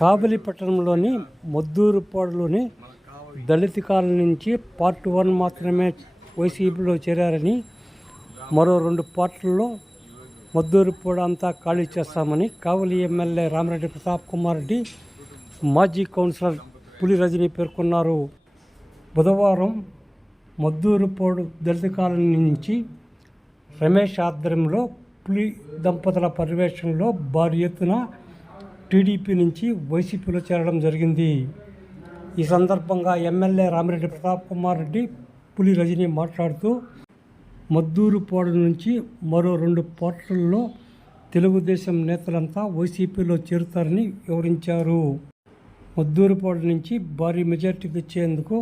కాబలి పట్టణంలోని మద్దూరుపాడులోని దళిత కాలనీ నుంచి పార్ట్ వన్ మాత్రమే వైసీపీలో చేరారని మరో రెండు పార్టీల్లో మద్దూరుపాడు అంతా ఖాళీ చేస్తామని కావలి ఎమ్మెల్యే రామరెడ్డి ప్రతాప్ కుమార్ రెడ్డి మాజీ కౌన్సిలర్ పులి రజని పేర్కొన్నారు. బుధవారం మద్దూరుపాడు దళిత కాలనీ నుంచి రమేష్ ఆధ్వర్యంలో పులి దంపతుల పర్యవేక్షణలో భారీ ఎత్తున టీడీపీ నుంచి వైసీపీలో చేరడం జరిగింది. ఈ సందర్భంగా ఎమ్మెల్యే రామిరెడ్డి ప్రతాప్ కుమార్ రెడ్డి పులి రజని మాట్లాడుతూ మద్దూరుపాడు నుంచి మరో రెండు పోర్టల్లో తెలుగుదేశం నేతలంతా వైసీపీలో చేరుతారని వివరించారు. మద్దూరుపాడు నుంచి భారీ మెజార్టీ తెచ్చేందుకు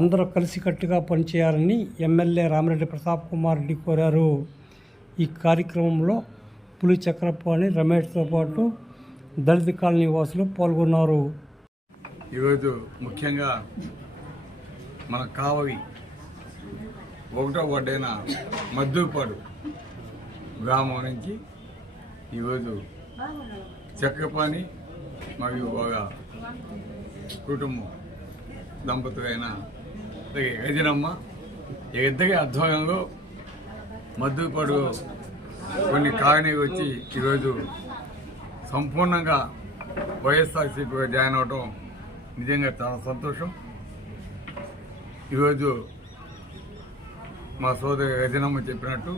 అందరూ కలిసికట్టుగా పనిచేయాలని ఎమ్మెల్యే రామిరెడ్డి ప్రతాప్ కుమార్ రెడ్డి కోరారు. ఈ కార్యక్రమంలో పులి చక్రపాణి రమేష్తో పాటు దళిత కాలనీ వాసులు పాల్గొన్నారు. ఈరోజు ముఖ్యంగా మన కావవి ఒకటో వడ్డైన మద్దూపాడు గ్రామం నుంచి ఈరోజు చక్కపాని మరియు ఒక కుటుంబం దంపతులైన గజనమ్మ ఇద్దరి ఆధ్వర్యంలో మద్దూపాడు కొన్ని కాలనీ వచ్చి ఈరోజు సంపూర్ణంగా వైఎస్ఆర్సీపీగా జాయిన్ అవడం నిజంగా చాలా సంతోషం. ఈరోజు మా సోదరి గజనమ్మ చెప్పినట్టు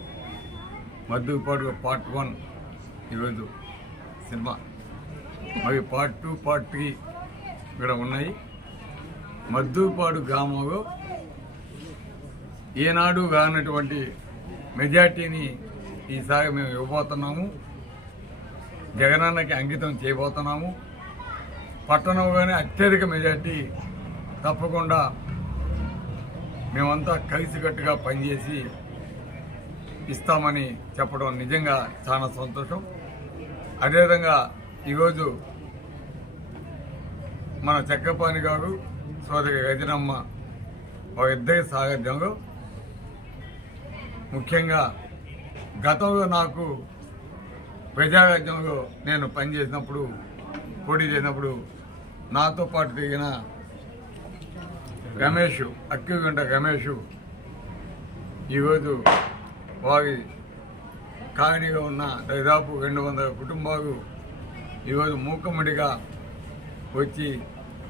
మద్దుపాటు పార్ట్ వన్ ఈరోజు సినిమా. మరి పార్ట్ టూ పార్ట్ త్రీ ఇక్కడ ఉన్నాయి. మద్దుపాడు గ్రామంలో ఏనాడు కానటువంటి మెజార్టీని ఈసారి మేము ఇవ్వబోతున్నాము. జగనన్నకి అంకితం చేయబోతున్నాము. పట్టణంలోనే అత్యధిక మెజార్టీ తప్పకుండా మేమంతా కలిసికట్టుగా పనిచేసి ఇస్తామని చెప్పడం నిజంగా చాలా సంతోషం. అదేవిధంగా ఈరోజు మన చక్రపాణి గారు సోదరి గజనమ్మ ఇద్దరి సాగత్యంలో ముఖ్యంగా గతంలో నాకు ప్రజారాజ్యంలో నేను పనిచేసినప్పుడు పోటీ చేసినప్పుడు నాతో పాటు దిగిన రమేష్ అక్కిగంట రమేష్ ఈరోజు వారి కాలనీలో ఉన్న దాదాపు రెండు వందల కుటుంబాలు ఈరోజు మూకమ్మడిగా వచ్చి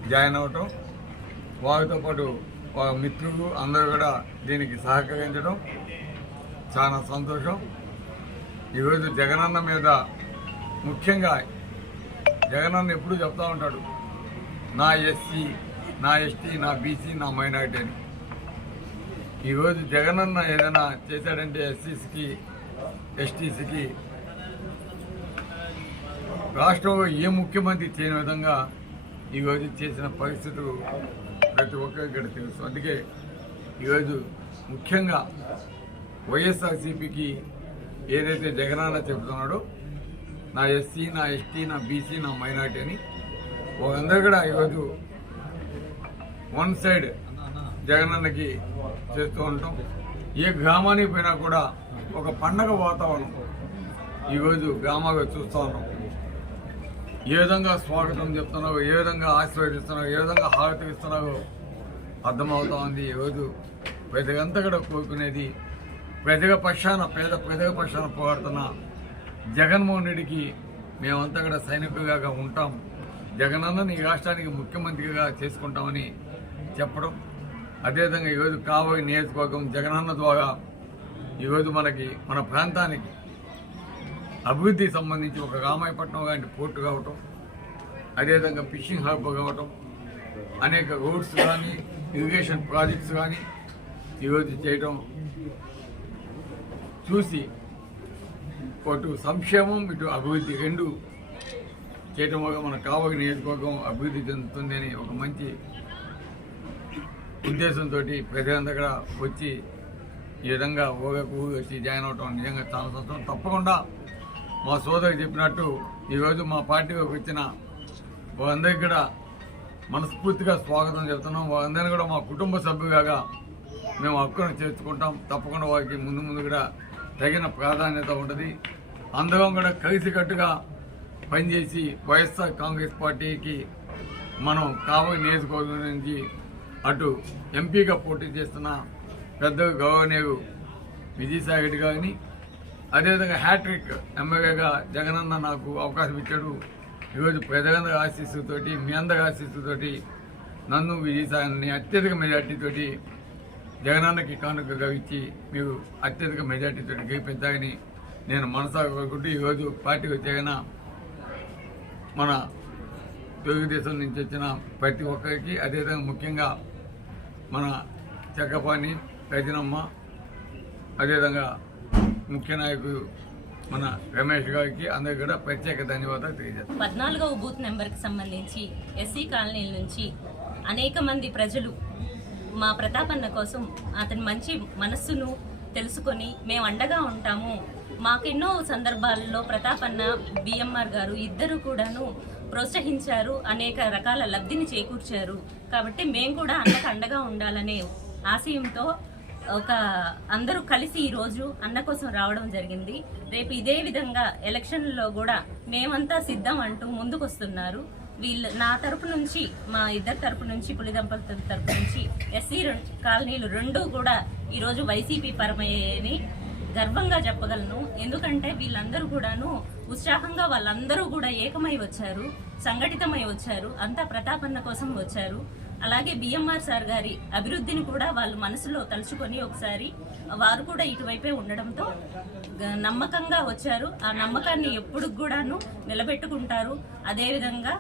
జాయిన్ అవటం వారితో పాటు వారి మిత్రులు అందరూ కూడా దీనికి సహకరించడం చాలా సంతోషం. ఈరోజు జగనన్న మీద ముఖ్యంగా జగనన్న ఎప్పుడు చెప్తా ఉంటాడు నా ఎస్సీ నా ఎస్టీ నా బీసీ నా మైనారిటీ అని. ఈరోజు జగనన్న ఏదైనా చేశాడంటే ఎస్సీస్కి ఎస్టీసీకి రాష్ట్రంలో ఏ ముఖ్యమంత్రి చేయని విధంగా ఈరోజు చేసిన పరిస్థితులు ప్రతి ఒక్కరికి ఇక్కడ తెలుసు. అందుకే ఈరోజు ముఖ్యంగా వైఎస్ఆర్సీపీకి ఏదైతే జగనన్న చెబుతున్నాడో నా ఎస్సీ నా ఎస్టీ నా బీసీ నా మైనార్టీ అని వాళ్ళందరూ కూడా ఈరోజు వన్ సైడ్ జగనన్నకి చేస్తూ ఉంటాం. ఏ గ్రామానికి పోయినా కూడా ఒక పండగ వాతావరణం ఈరోజు గ్రామాగా చూస్తూ ఉన్నాం. ఏ విధంగా స్వాగతం చెప్తున్నావు ఏ విధంగా ఆశీర్వదిస్తున్నావు ఏ విధంగా హారతి ఇస్తున్నావో అర్థమవుతా ఉంది. ఈరోజు ప్రజలంతా కూడా కోరుకునేది ప్రజల పక్షాన పేద ప్రజల పక్షాన పోరాడుతున్న జగన్మోహన్ రెడ్డికి మేమంతా కూడా సైనికులుగా ఉంటాం. జగనన్నని ఈ రాష్ట్రానికి ముఖ్యమంత్రిగా చేసుకుంటామని చెప్పడం. అదేవిధంగా ఈరోజు కాబోయే నియోజకవర్గం జగనన్న ద్వారా ఈరోజు మనకి మన ప్రాంతానికి అభివృద్ధికి సంబంధించి ఒక రామాయపట్నం లాంటి పోర్టు కావటం అదేవిధంగా ఫిషింగ్ హబ్ కావటం అనేక రోడ్స్ కానీ ఇరిగేషన్ ప్రాజెక్ట్స్ కానీ ఈరోజు చేయటం చూసి అటు సంక్షేమం ఇటు అభివృద్ధి రెండు చేయటం వల్ల మన కావక నియోజకవర్గం అభివృద్ధి చెందుతుంది అని ఒక మంచి ఉద్దేశంతో ప్రజలంతా కూడా వచ్చి ఈ విధంగా ఊగకు వచ్చి జాయిన్ అవటం నిజంగా చాలా సంతోషం. తప్పకుండా మా సోదరి చెప్పినట్టు ఈరోజు మా పార్టీలోకి వచ్చిన వాళ్ళందరికీ కూడా మనస్ఫూర్తిగా స్వాగతం చెప్తున్నాం. వారందరినీ కూడా మా కుటుంబ సభ్యుగా మేము హక్కును చేర్చుకుంటాం. తప్పకుండా వారికి ముందు ముందు కూడా తగిన ప్రాధాన్యత ఉంటుంది. అందరం కూడా కలిసికట్టుగా పనిచేసి వైఎస్ఆర్ కాంగ్రెస్ పార్టీకి మనం కావలి నియోజకవర్గం నుంచి అటు ఎంపీగా పోటీ చేస్తున్న పెద్ద గవర్నరు విజయసాయి రెడ్డి గారిని అదేవిధంగా హ్యాట్రిక్ ఎమ్మెల్యేగా జగనన్న నాకు అవకాశం ఇచ్చాడు. ఈరోజు ప్రజలందరి ఆశీస్సుతోటి మీ అందరి ఆశీస్సుతోటి నన్ను విజయసాయిని అత్యధిక మెజార్టీతోటి జగనన్నకి కానుకగా ఇచ్చి మీరు అత్యధిక మెజార్టీతో గెలిపించాలని నేను మనసాగా ఈరోజు పార్టీ వచ్చాక మన తెలుగుదేశం నుంచి వచ్చిన ప్రతి ఒక్కరికి అదేవిధంగా ముఖ్యంగా మన చక్కపాణి రజనమ్మ అదేవిధంగా ముఖ్య నాయకుడు మన రమేష్ గారికి అందరికీ కూడా ప్రత్యేక ధన్యవాదాలు తెలియజేస్తాను. పద్నాలుగవ బూత్ నెంబర్కి సంబంధించి ఎస్సీ కాలనీల నుంచి అనేక మంది ప్రజలు మా ప్రతాపన్న కోసం అతని మంచి మనస్సును తెలుసుకొని మేము అండగా ఉంటాము. మాకెన్నో సందర్భాల్లో ప్రతాపన్న బిఎంఆర్ గారు ఇద్దరు కూడాను ప్రోత్సహించారు అనేక రకాల లబ్ధిని చేకూర్చారు. కాబట్టి మేము కూడా అన్నకు అండగా ఉండాలనే ఆశయంతో ఒక అందరూ కలిసి ఈరోజు అన్న కోసం రావడం జరిగింది. రేపు ఇదే విధంగా ఎలక్షన్లో కూడా మేమంతా సిద్ధం అంటూ ముందుకొస్తున్నారు. వీళ్ళు నా తరపు నుంచి మా ఇద్దరు తరపు నుంచి పులి దంపతుల తరపు నుంచి ఎస్సీ కాలనీలు రెండూ కూడా ఈరోజు వైసీపీ పరమయ్యని గర్వంగా చెప్పగలను. ఎందుకంటే వీళ్ళందరూ కూడాను ఉత్సాహంగా వాళ్ళందరూ కూడా ఏకమై వచ్చారు సంఘటితమై వచ్చారు అంతా ప్రతాపన్న కోసం వచ్చారు. అలాగే బిఎంఆర్ సార్ గారి అభివృద్ధిని కూడా వాళ్ళు మనసులో తలుచుకొని ఒకసారి వారు కూడా ఇటువైపే ఉండడంతో నమ్మకంగా వచ్చారు. ఆ నమ్మకాన్ని ఎప్పుడు కూడాను నిలబెట్టుకుంటారు. అదేవిధంగా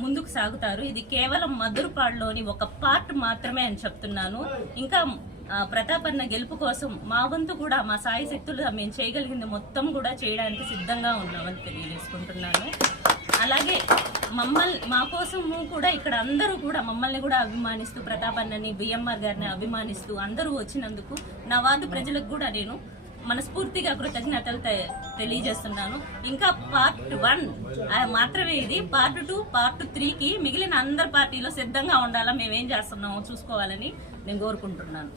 ముందుకు సాగుతారు. ఇది కేవలం మధురపాడులోని ఒక పార్ట్ మాత్రమే అని చెప్తున్నాను. ఇంకా ప్రతాపన్న గెలుపు కోసం మా వంతు కూడా మా సాయి శక్తులు మేము చేయగలిగింది మొత్తం కూడా చేయడానికి సిద్ధంగా ఉన్నామని తెలియజేసుకుంటున్నాను. అలాగే మమ్మల్ని మా కోసము కూడా ఇక్కడ అందరూ కూడా మమ్మల్ని కూడా అభిమానిస్తూ ప్రతాపన్నని బిఎంఆర్ గారిని అభిమానిస్తూ అందరూ వచ్చినందుకు నా వార్డు ప్రజలకు కూడా నేను మనస్ఫూర్తిగా కృతజ్ఞతలు తెలియజేస్తున్నాను. ఇంకా పార్ట్ వన్ మాత్రమే ఇది. పార్ట్ టూ పార్ట్ త్రీకి మిగిలిన అందరి పార్టీలో సిద్ధంగా ఉండాలా మేమేం చేస్తున్నామో చూసుకోవాలని నేను కోరుకుంటున్నాను.